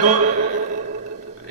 2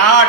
8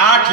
8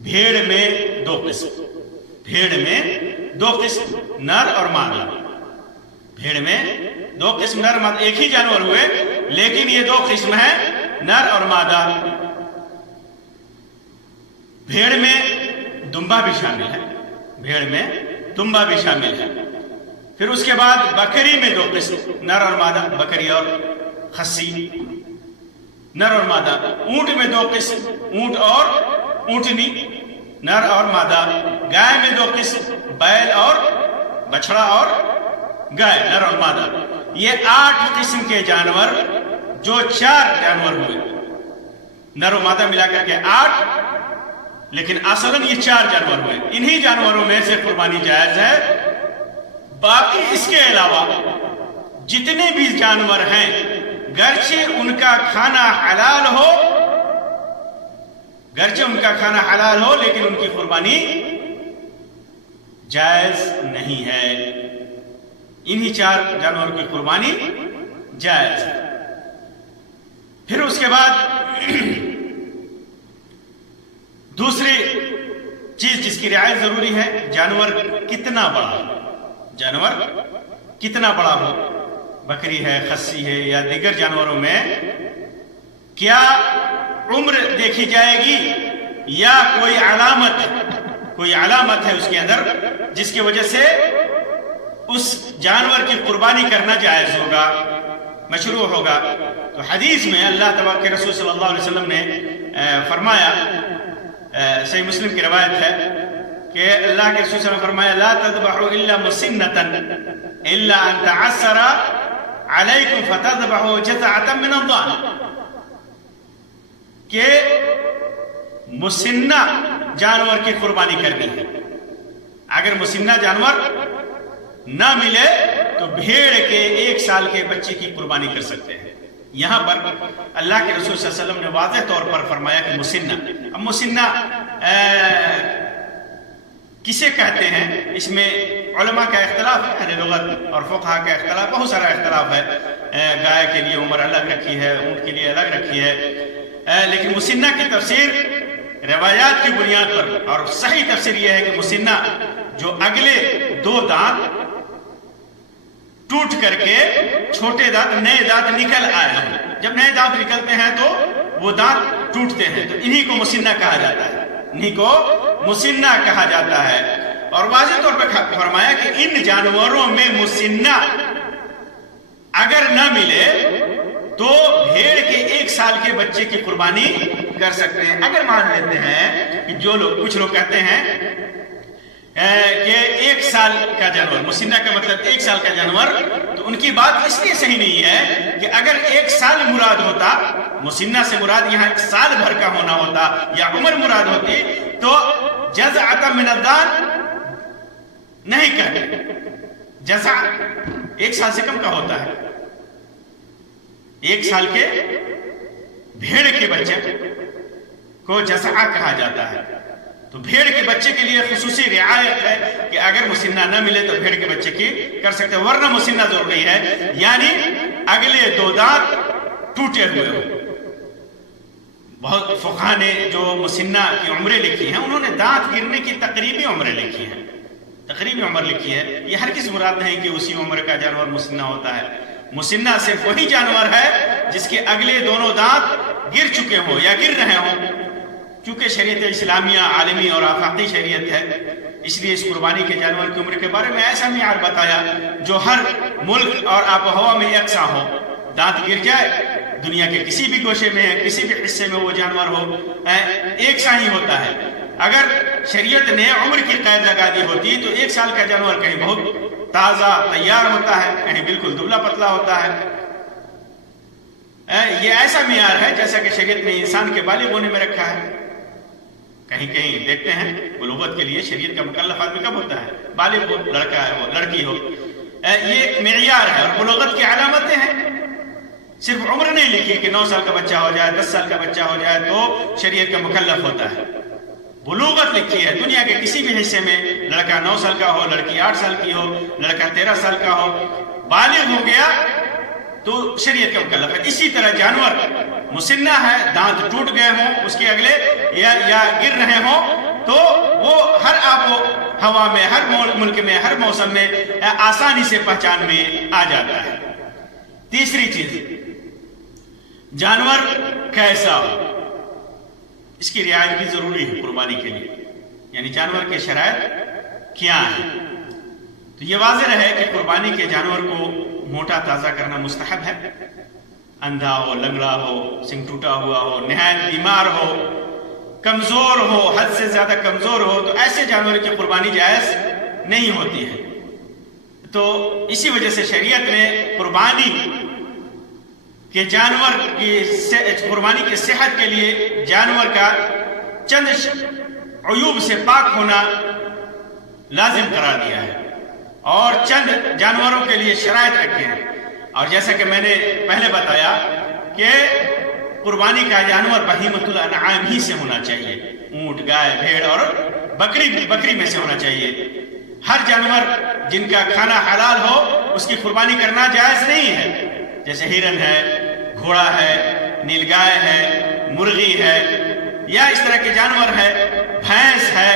بھیڑ میں دو قسم، بھیڑ میں دو قسم، نر اور مادہ۔ بھیڑ میں دو قسم نر مادہ، ایک ہی جانور ہوئے لیکن یہ دو قسم ہیں، نر اور مادہ۔ بھیڑ میں دمبا بھی شامل ہے، بھیڑ میں دمبا بھی شامل ہے۔ پھر اس کے بعد بکری میں دو قسم، نر اور مادہ، بکری اور خسی، نر اور مادہ۔ اونٹ میں دو قسم، اونٹ اور اونٹنی، نر اور مادہ۔ گائے میں دو قسم، بیل اور بچڑا اور گائے، نر اور مادہ۔ یہ 8 قسم کے جانور، جو 4 جانور ہوئے، نر و مادہ ملا کر کے 8، لیکن اصلاً یہ 4 جانور ہوئے۔ انہی جانوروں میں سے قربانی جائز ہے۔ باقی اس کے علاوہ جتنے بھی جانور ہیں، گرچہ ان کا کھانا حلال ہو، گرچہ ان کا کھانا حلال ہو، لیکن ان کی قربانی جائز نہیں ہے۔ انہی 4 جانوروں کی قربانی جائز ہے۔ پھر اس کے بعد دوسری چیز جس کی رعایت ضروری ہے، جانور کتنا بڑا ہو، جانور کتنا بڑا ہو، بکری ہے، خسی ہے یا دیگر جانوروں میں کیا عمر دیکھی جائے گی یا کوئی علامت ہے اس کے اندر جس کی وجہ سے اس جانور کی قربانی کرنا جائز ہوگا، مشروع ہوگا۔ تو حدیث میں اللہ تبارک کے رسول صلی اللہ علیہ وسلم نے فرمایا، صحیح مسلم کی روایت ہے کہ اللہ کے رسول صلی اللہ علیہ وسلم نے فرمایا لا تذبحوا الا مسنۃ الا ان تعسر علیکم فتذبحوا جذعۃ من الضأن، کہ مسنہ جانور کی قربانی کرنی ہے۔ اگر مسنہ جانور نہ ملے تو بھیڑ کے 1 سال کے بچے کی قربانی کر سکتے ہیں۔ یہاں پر اللہ کے رسول صلی اللہ علیہ وسلم نے واضح طور پر فرمایا کہ مسنہ۔ اب مسنہ کسے کہتے ہیں، اس میں علماء کا اختلاف ہے، اہل لغت اور فقہا کا اختلاف، بہت سارا اختلاف ہے۔ گائے کے لیے عمر الگ رکھی ہے، اونٹ کے لیے الگ رکھی ہے، لیکن مسنہ کی تفسیر روایات کی بنیاد پر اور صحیح تفسیر یہ ہے کہ مسنہ جو اگلے 2 دانت ٹوٹ کر کے چھوٹے دانت، نئے دانت نکل آئے ہیں، جب نئے دانت نکلتے ہیں تو وہ دانت ٹوٹتے ہیں، تو انہی کو مسنہ کہا جاتا ہے، انہی کو مسنہ کہا جاتا ہے۔ اور واضح طور پر فرمایا کہ ان جانوروں میں مسنہ اگر نہ ملے تو بھیڑ کے 1 سال کے بچے کی قربانی کر سکتے ہیں۔ اگر مان لیتے ہیں کہ کچھ لوگ کہتے ہیں کہ 1 سال کا جانور، مسنہ کا مطلب 1 سال کا جانور، تو ان کی بات اس لیے صحیح نہیں ہے کہ اگر 1 سال مراد ہوتا، مسنہ سے مراد یہاں 1 سال بھر کا ہونا ہوتا یا عمر مراد ہوتی تو جذعۃ من الضأن نہیں کہتے۔ جذع 1 سال سے کم کا ہوتا ہے، 1 سال کے بھیڑ کے بچے کو جذع کہا جاتا ہے۔ تو بھیڑ کے بچے کے لیے خصوصی رعایت ہے کہ اگر مسنہ نہ ملے تو بھیڑ کے بچے کی کر سکتے ہیں، ورنہ مسنہ ضروری ہے، یعنی اگلے 2 دانت ٹوٹے ہوئے ہو۔ بہت فقہا نے جو مسنہ کی عمریں لکھی ہیں، انہوں نے دانت گرنے کی تقریبی عمریں لکھی ہیں، تقریبی عمر لکھی ہے۔ یہ ہر کس مراد نہیں کہ اسی عمر کا جانور مسنہ ہوتا ہے۔ مسنہ صرف وہی جانور ہے جس کے اگلے دونوں دانت گر چکے ہوں یا گر رہے ہوں۔ چونکہ شریعت اسلامیہ عالمی اور آفاقی شریعت ہے، اس لیے اس قربانی کے جانور کی عمر کے بارے میں ایسا معیار بتایا جو ہر ملک اور آب و ہوا میں یکساں ہو۔ دانت گر جائے، دنیا کے کسی بھی گوشے میں ہے، کسی بھی حصے میں وہ جانور ہو، ایک سا ہی ہوتا ہے۔ اگر شریعت نے عمر کی قید لگا دی ہوتی تو 1 سال کا جانور کہیں بہت تازہ تیار ہوتا ہے، کہیں بالکل دبلا پتلا ہوتا ہے۔ یہ ایسا معیار ہے جیسا کہ شریعت نے انسان کے بالغ ہونے میں رکھا ہے۔ کہیں کہیں دیکھتے ہیں بلوغت کے لیے شریعت کا مکلف آدمی کب ہوتا ہے؟ بالغ ہو، لڑکا ہے ہو، لڑکی ہو، یہ معیار ہے اور بلوغت کی علامتیں ہیں۔ صرف عمر نہیں لکھی کہ 9 سال کا بچہ ہو جائے، 10 سال کا بچہ ہو جائے تو شریعت کا مکلف ہوتا ہے۔ بلوغت لکھی ہے، دنیا کے کسی بھی حصے میں لڑکا 9 سال کا ہو، لڑکی 8 سال کی ہو، لڑکا 13 سال کا ہو، بالغ ہو گیا تو شریعت کا مکلف ہے۔ اسی طرح جانور مسنہ ہے، دانت ٹوٹ گئے ہوں اس کے اگلے یا گر رہے ہوں تو وہ ہر آب و ہوا میں، ہر ملک میں، ہر موسم میں آسانی سے پہچان میں آ جاتا ہے۔ تیسری چیز، جانور کیسا ہو، اس کی رعایت بھی ضروری ہے قربانی کے لیے، یعنی جانور کے شرائط کیا ہیں۔ تو یہ واضح رہے کہ قربانی کے جانور کو موٹا تازہ کرنا مستحب ہے۔ اندھا ہو، لنگڑا ہو، سنگ ٹوٹا ہوا ہو، نہایت بیمار ہو، کمزور ہو، حد سے زیادہ کمزور ہو، تو ایسے جانور کی قربانی جائز نہیں ہوتی ہے۔ تو اسی وجہ سے شریعت نے قربانی کے جانور کی قربانی کی صحت کے لیے جانور کا چند عیوب سے پاک ہونا لازم قرار دیا ہے، اور چند جانوروں کے لیے شرائط رکھے ہیں۔ اور جیسا کہ میں نے پہلے بتایا کہ قربانی کا جانور بہیمۃ الانعام ہی سے ہونا چاہیے، اونٹ، گائے، بھیڑ اور بکری میں سے ہونا چاہیے۔ ہر جانور جن کا کھانا حلال ہو اس کی قربانی کرنا جائز نہیں ہے، جیسے ہرن ہے، گھوڑا ہے، نیلگائے ہے، مرغی ہے، یا اس طرح کے جانور ہے، بھینس ہے۔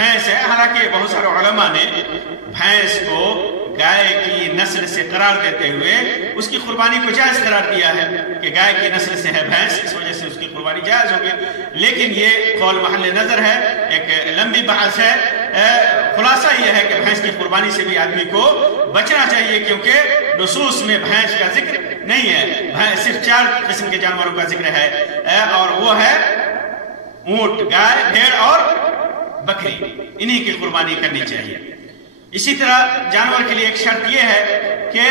حالانکہ بہت سارے علماء نے بھینس کو گائے کی نسل سے قرار دیتے ہوئے اس کی قربانی کو جائز قرار دیا ہے کہ گائے کی نسل سے ہے بھینس، اس وجہ سے اس کی قربانی جائز ہوگی۔ لیکن یہ قول محل نظر ہے، ایک لمبی بحث ہے۔ خلاصہ یہ ہے کہ بھینس کی قربانی سے بھی آدمی کو بچنا چاہیے، کیونکہ نصوص میں بھینس کا ذکر نہیں ہے، صرف 4 قسم کے جانوروں کا ذکر ہے، اور وہ ہے اونٹ، گائے، بھیڑ اور بکری، انہی کی قربانی کرنی چاہیے۔ اسی طرح جانور کے لیے ایک شرط یہ ہے کہ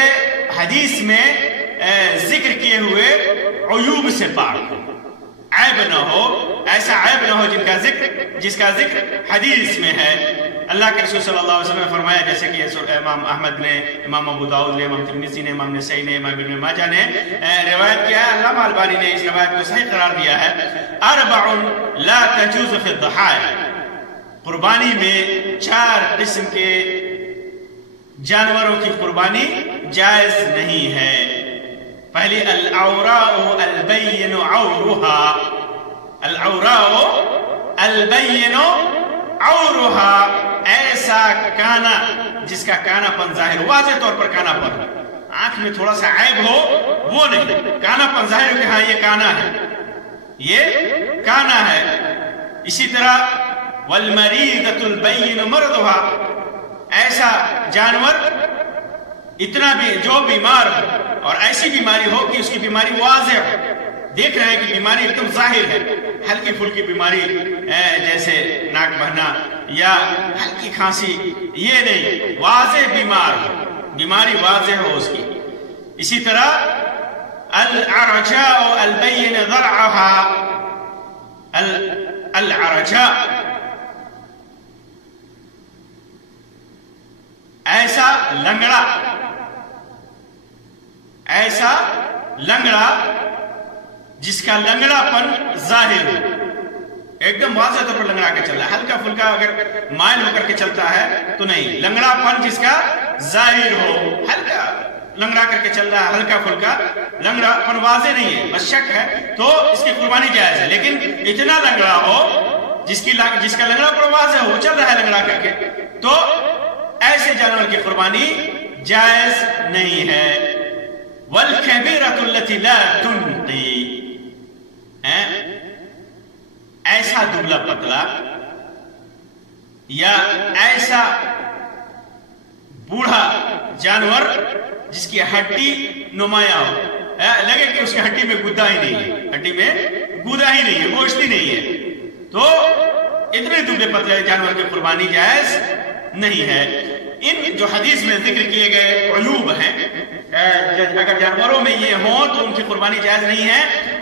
حدیث میں ذکر کیے ہوئے عیوب سے پاک ہو، عیب نہ ہو، ایسا عیب نہ ہو جس کا ذکر حدیث میں ہے۔ اللہ کے رسول صلی اللہ علیہ وسلم نے فرمایا، جیسے کہ امام احمد نے، امام ابو داؤد نے، امام ترمذی نے، امام نسائی نے، امام ابن ماجہ نے روایت کیا ہے، علامہ البانی نے اس روایت کو صحیح قرار دیا ہے، 4 لا تجوز فی الضحایا، قربانی میں 4 قسم کے جانوروں کی قربانی جائز نہیں ہے۔ پہلی، العوراء البین عورها، العوراء البین عورها، ایسا کانا جس کا کانا پن ظاہر، واضح طور پر کانا پن، آنکھ میں تھوڑا سا عیب ہو وہ نہیں، کانا پن ظاہر کہ ہاں یہ کانا ہے، یہ کانا ہے۔ اسی طرح والمریضۃ البین مرضها، ایسا جانور اتنا بھی جو بیمار ہو اور ایسی بیماری ہو کہ اس کی بیماری واضح ہو، دیکھ رہے ہیں کہ بیماری ایک دم ظاہر ہے، ہلکی پھلکی بیماری جیسے ناک بہنا یا ہلکی کھانسی، یہ نہیں، واضح بیمار ہو، بیماری واضح ہو اس کی۔ اسی طرح العرجاء البین ضرعها، العرجاء ایسا لنگڑا جس کا لنگڑا پن ظاہر ہو، ایک دم واضح طور پر لنگڑا کے چل رہا ہے، ہلکا پھلکا اگر مائل ہو کر کے چلتا ہے تو نہیں، لنگڑا پن جس کا ظاہر ہو، ہلکا لنگڑا کر کے چل رہا ہے، ہلکا پھلکا لنگڑا پن واضح نہیں ہے، بس شک ہے، تو اس کی قربانی جائز ہے۔ لیکن اتنا لنگڑا ہو جس کا لنگڑا پن واضح ہو، چل رہا ہے لنگڑا کر کے، تو ایسے جانور کی قربانی جائز نہیں ہے۔ وَالْكَبِيرَةُ الَّتِي لَا تُنْقِي، ایسا دبلا پتلا یا ایسا بوڑھا جانور جس کی ہڈی نمایاں ہو، لگے کہ اس کی ہڈی میں گودا ہی نہیں ہے، ہڈی میں گودا ہی نہیں ہے، گوشت ہی نہیں ہے، تو اتنے دبلے پتلے جانور کی قربانی جائز نہیں ہے۔ ان جو حدیث میں ذکر کیے گئے عیوب ہیں، اگر جانوروں میں یہ ہوں تو ان کی قربانی جائز نہیں ہے۔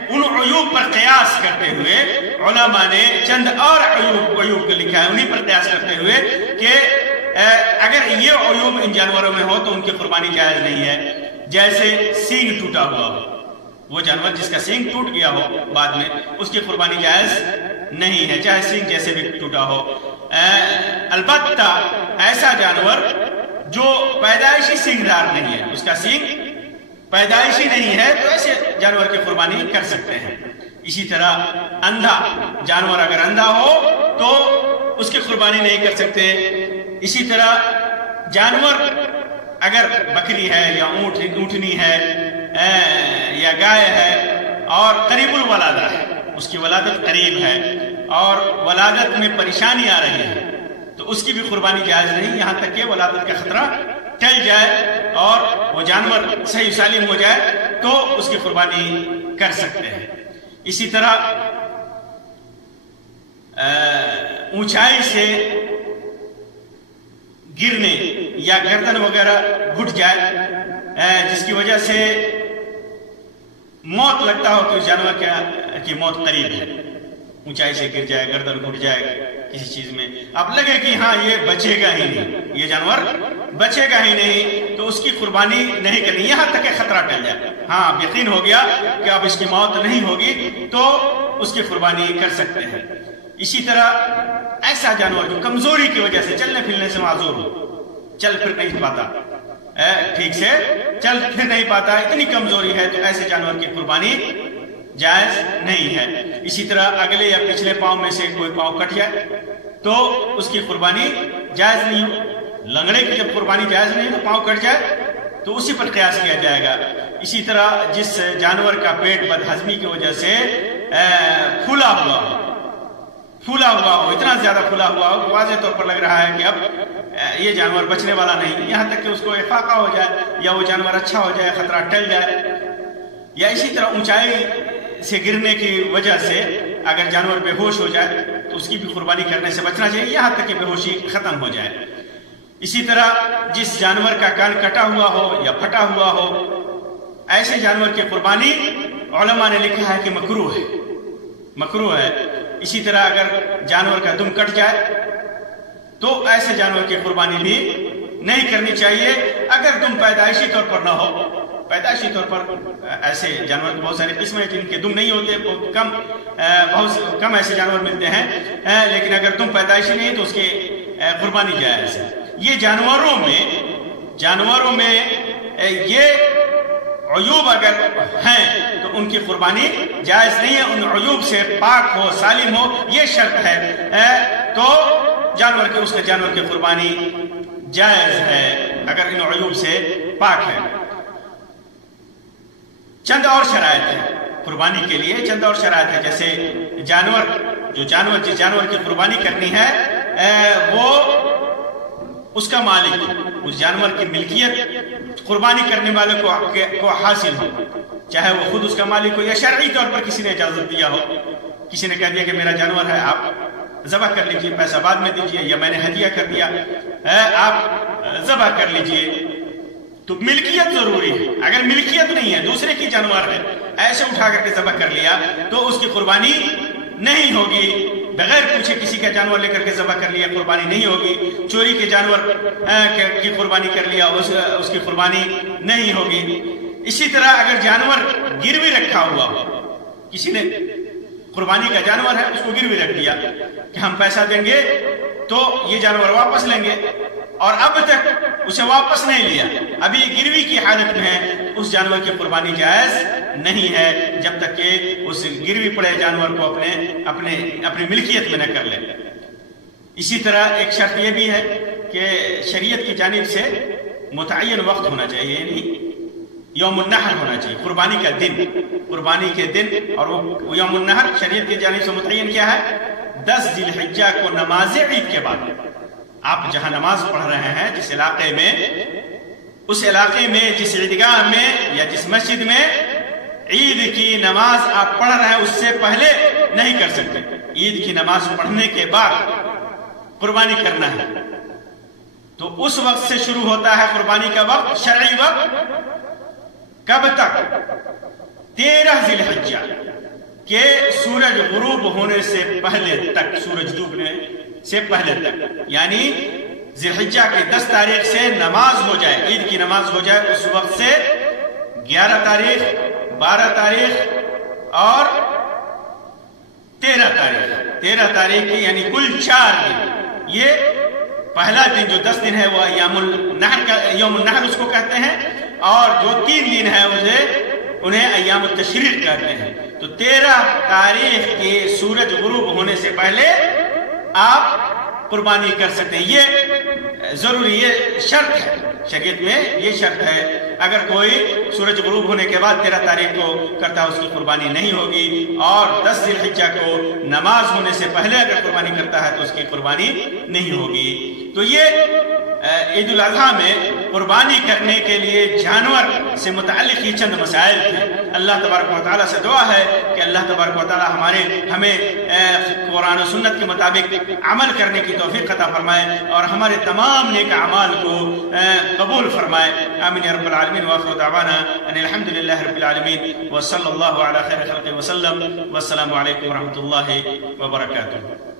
ان عیوب پر قیاس کرتے ہوئے علماء نے چند اور عیوب کو لکھا ہے، انہی پر قیاس کرتے ہوئے کہ اگر یہ عیوب ان جانوروں میں ہو تو ان کی قربانی جائز نہیں ہے۔ جیسے سینگ ٹوٹا ہوا ہو، وہ جانور جس کا سینگ ٹوٹ گیا ہو بعد میں، اس کی قربانی جائز نہیں ہے، چاہے سینگ جیسے بھی ٹوٹا ہو۔ البتہ ایسا جانور جو پیدائشی سینگدار نہیں ہے، اس کا سینگ پیدائشی نہیں ہے، تو ایسے جانور کی قربانی کر سکتے ہیں۔ اسی طرح اندھا جانور اگر اندھا ہو تو اس کی قربانی نہیں کر سکتے۔ اسی طرح جانور اگر بکری ہے یا اونٹنی ہے یا گائے ہے اور قریب الولادہ ہے، اس کی ولادت قریب ہے اور ولادت میں پریشانی آ رہی ہے، تو اس کی بھی قربانی جائز نہیں، یہاں تک کہ ولادت کا خطرہ ٹل جائے اور وہ جانور صحیح سالم ہو جائے تو اس کی قربانی کر سکتے ہیں۔ اسی طرح اونچائی سے گرنے یا گردن وغیرہ گھٹ جائے جس کی وجہ سے موت لگتا ہو کہ اس جانور کی موت قریب ہے، اونچائی سے گر جائے، گردن گھٹ جائے کسی چیز میں، اب لگے کہ ہاں یہ بچے گا ہی نہیں، یہ جانور بچے گا ہی نہیں، تو اس کی قربانی نہیں کرنی یہاں تک کہ خطرہ ٹل جائے۔ ہاں یقین ہو گیا کہ اب اس کی موت نہیں ہوگی تو اس کی قربانی کر سکتے ہیں۔ اسی طرح ایسا جانور جو کمزوری کی وجہ سے چلنے پھرنے سے معذور ہو، چل پھر نہیں پاتا، ٹھیک سے چل پھر نہیں پاتا، اتنی کمزوری ہے، تو ایسے جانور کی قربانی جائز نہیں ہے۔ اسی طرح اگلے یا پچھلے پاؤں میں سے کوئی پاؤں کٹ جائے تو اس کی قربانی جائز نہیں ہو۔ لنگڑے کی جب قربانی جائز نہیں تو پاؤں کٹ جائے تو اسی پر قیاس کیا جائے گا۔ اسی طرح جس جانور کا پیٹ بد ہضمی کی وجہ سے پھولا ہوا ہو، اتنا زیادہ پھولا ہوا ہو، واضح طور پر لگ رہا ہے کہ اب یہ جانور بچنے والا نہیں، یہاں تک کہ اس کو افاقہ ہو جائے یا وہ جانور اچھا ہو جائے، خطرہ ٹل جائے۔ یا اسی طرح اونچائی سے گرنے کی وجہ سے اگر جانور بے ہوش ہو جائے تو اس کی بھی قربانی کرنے سے بچنا چاہیے یہاں تک کہ بے ہوشی ختم ہو جائے۔ اسی طرح جس جانور کا کان کٹا ہوا ہو یا پھٹا ہوا ہو، ایسے جانور کی قربانی علماء نے لکھا ہے کہ مکروہ ہے۔ اسی طرح اگر جانور کا دم کٹ جائے تو ایسے جانور کی قربانی بھی نہیں کرنی چاہیے اگر دم پیدائشی طور پر نہ ہو۔ پیدائشی طور پر ایسے جانور کی بہت ساری قسمیں جن کے دم نہیں ہوتے، بہت کم ایسے جانور ملتے ہیں، لیکن اگر دم پیدائشی نہیں تو اس کی قربانی جائز ہے۔ یہ جانوروں میں یہ عیوب اگر ہیں تو ان کی قربانی جائز نہیں ہے، ان عیوب سے پاک ہو، سالم ہو، یہ شرط ہے تو اس کے جانور کی قربانی جائز ہے اگر ان عیوب سے پاک ہے۔ چند اور شرائط ہیں قربانی کے لیے، چند اور شرائط ہیں، جیسے جس جانور کی قربانی کرنی ہے وہ اس کا مالک، اس جانور کی ملکیت قربانی کرنے والے کو حاصل ہو، چاہے وہ خود اس کا مالک ہو یا شرعی طور پر کسی نے اجازت دیا ہو، کسی نے کہہ دیا کہ میرا جانور ہے، آپ ذبح کر لیجئے، پیسہ بعد میں دیجئے، یا میں نے ہدیہ کر دیا، آپ ذبح کر لیجئے، تو ملکیت ضروری ہے۔ اگر ملکیت نہیں ہے، دوسرے کی جانور ہے، ایسے اٹھا کر کے ذبح کر لیا تو اس کی قربانی نہیں ہوگی۔ بغیر پوچھے کسی کا جانور لے کر کے ذبح کر لیا، قربانی نہیں ہوگی۔ چوری کے جانور کی قربانی کر لیا، اس کی قربانی نہیں ہوگی۔ اسی طرح اگر جانور گروی رکھا ہوا ہو، کسی نے قربانی کا جانور ہے اس کو گروی رکھ دیا کہ ہم پیسہ دیں گے تو یہ جانور واپس لیں گے، اور اب تک اسے واپس نہیں لیا، ابھی گروی کی حالت میں ہے، اس جانور کی قربانی جائز نہیں ہے جب تک کہ اس گروی پڑے جانور کو اپنے ملکیت میں نہ کر لے۔ اسی طرح ایک شرط یہ بھی ہے کہ شریعت کی جانب سے متعین وقت ہونا چاہیے، یعنی یوم النحر ہونا چاہیے، قربانی کا دن، قربانی کے دن، اور وہ یوم النحر شریعت کی جانب سے متعین کیا ہے؟ 10 ذی الحجہ کو نماز عید کے بعد آپ جہاں نماز پڑھ رہے ہیں، جس علاقے میں، اس علاقے میں، جس عیدگاہ میں یا جس مسجد میں عید کی نماز آپ پڑھ رہے ہیں اس سے پہلے نہیں کر سکتے، عید کی نماز پڑھنے کے بعد قربانی کرنا ہے۔ تو اس وقت سے شروع ہوتا ہے قربانی کا وقت، شرعی وقت، کب تک؟ 13 ذی الحجہ کہ سورج غروب ہونے سے پہلے تک، سورج ڈوبنے سے پہلے تک، یعنی ذی الحجہ کی 10 تاریخ سے نماز ہو جائے، عید کی نماز ہو جائے، اس وقت سے 11 تاریخ، 12 تاریخ اور 13 تاریخ کی، یعنی کل 4 دن۔ یہ پہلا دن جو 10 دن ہے وہ یوم النحر اس کو کہتے ہیں، اور جو 3 دن ہے انہیں ایام التشریق کہتے ہیں۔ تو 13 تاریخ کی سورج غروب ہونے سے پہلے آپ قربانی کر سکتے ہیں. یہ ضروری، یہ شرط ہے شریعت میں، یہ شرط ہے. اگر کوئی سورج غروب ہونے کے بعد 13 تاریخ کو کرتا ہے اس کی قربانی نہیں ہوگی، اور 10 ذی الحجہ کو نماز ہونے سے پہلے اگر قربانی کرتا ہے تو اس کی قربانی نہیں ہوگی. تو یہ عید الاضحیٰ میں قربانی کرنے کے لیے جانور سے متعلق یہ چند مسائل تھے. اللہ تبارک و تعالیٰ سے دعا ہے کہ اللہ تبارک و تعالیٰ ہمیں قرآن و سنت کے مطابق عمل کرنے کی توفیق عطا فرمائے اور ہمارے تمام نیک اعمال کو قبول فرمائے. آمین یا رب العالمین. وآخر دعوانا ان الحمد للہ رب العالمین وصلی اللہ علی خیر خلق وسلم. والسلام علیکم ورحمۃ اللہ وبرکاتہ.